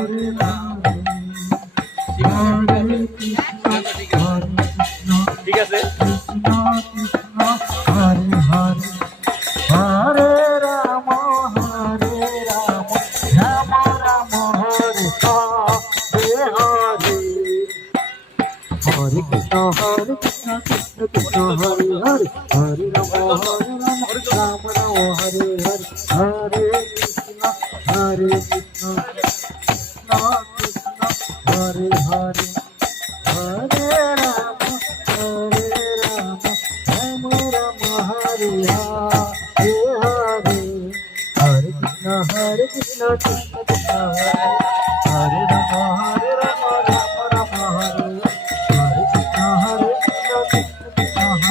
Hare Rama, Hare Krishna, Hare Krishna, ঠিক আছে Krishna Krishna, Hare Hare, Hare Rama, Hare Rama, Rama Rama, Hare Hare Hare. Hare Krishna, Krishna Krishna, Hare Hare, Hare Rama, Rama Rama, Hare Hare, Hare Krishna, Krishna Krishna, Hare Hare, Hare Rama, Rama Rama, Hare Hare, Hare Krishna, Krishna Krishna, Hare Rama, Rama Rama, Hare Hare Krishna, Krishna Krishna,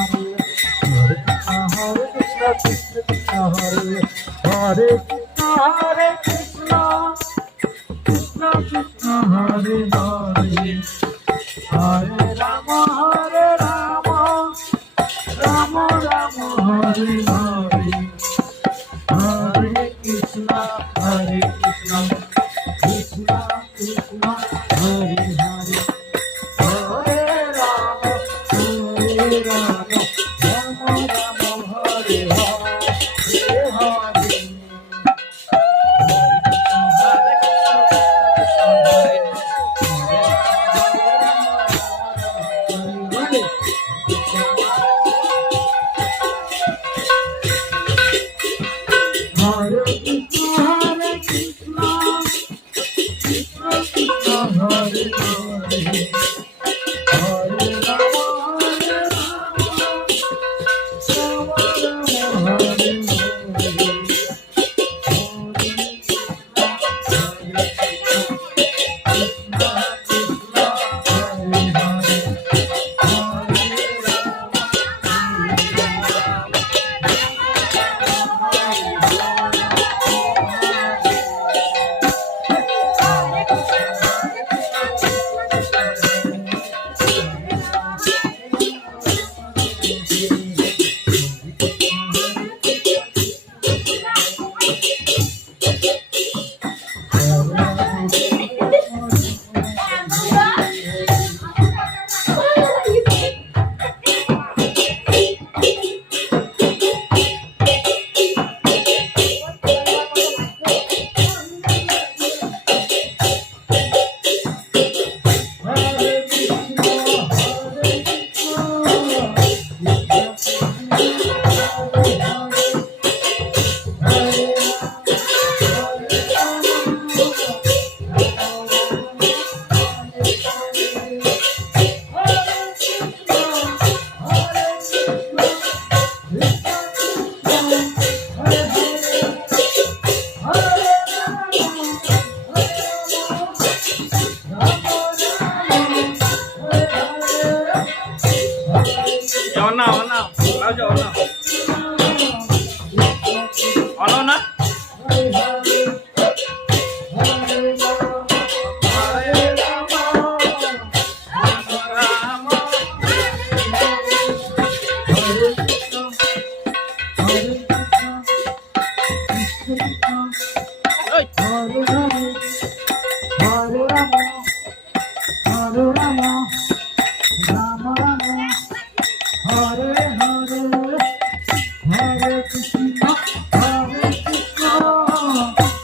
Hare Krishna, Hare Krishna, Krishna Krishna, Hare Hare, Hare Rama, Rama Rama, Hare Hare, Hare Krishna,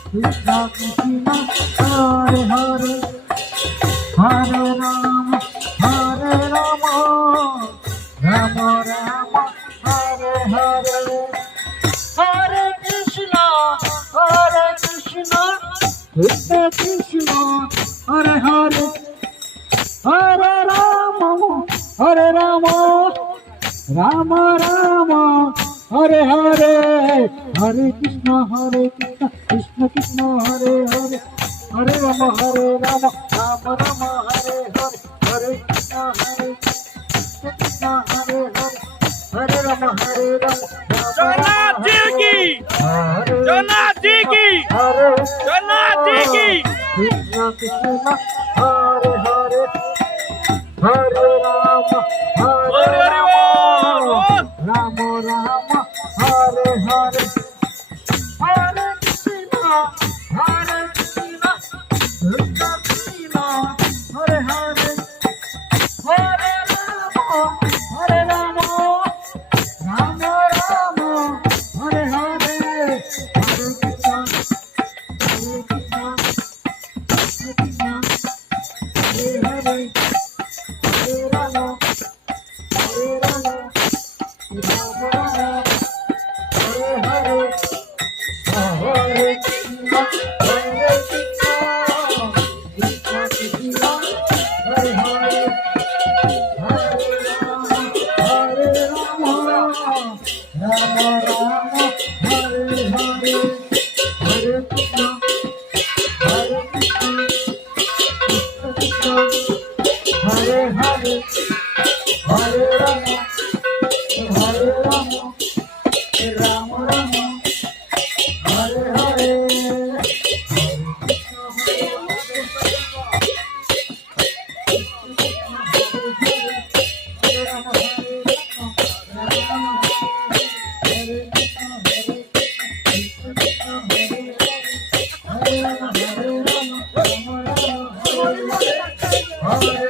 Krishna Krishna, Hare Hare, Hare Rama, Rama Rama, Hare Hare. Hare Krishna, Krishna Krishna, Hare Hare, Hare Rama, Rama Rama, Hare Krishna Krishna, Hare Hare, Hare Rama, Hare Rama, Rama Rama, Hare Hare, Hare Krishna, Krishna Krishna, Hare Hare, Hare Rama, Rama Rama, Hare Hare, Hare Krishna, Krishna, Hare Hare, Hare Rama, Jagannath Ji ki, Jagannath Ji ki, Jagannath Ji ki. Krishna Krishna, Hare Hare, Hare Rama, Rama Rama, Hare Hare, Hare Krishna, Krishna Hare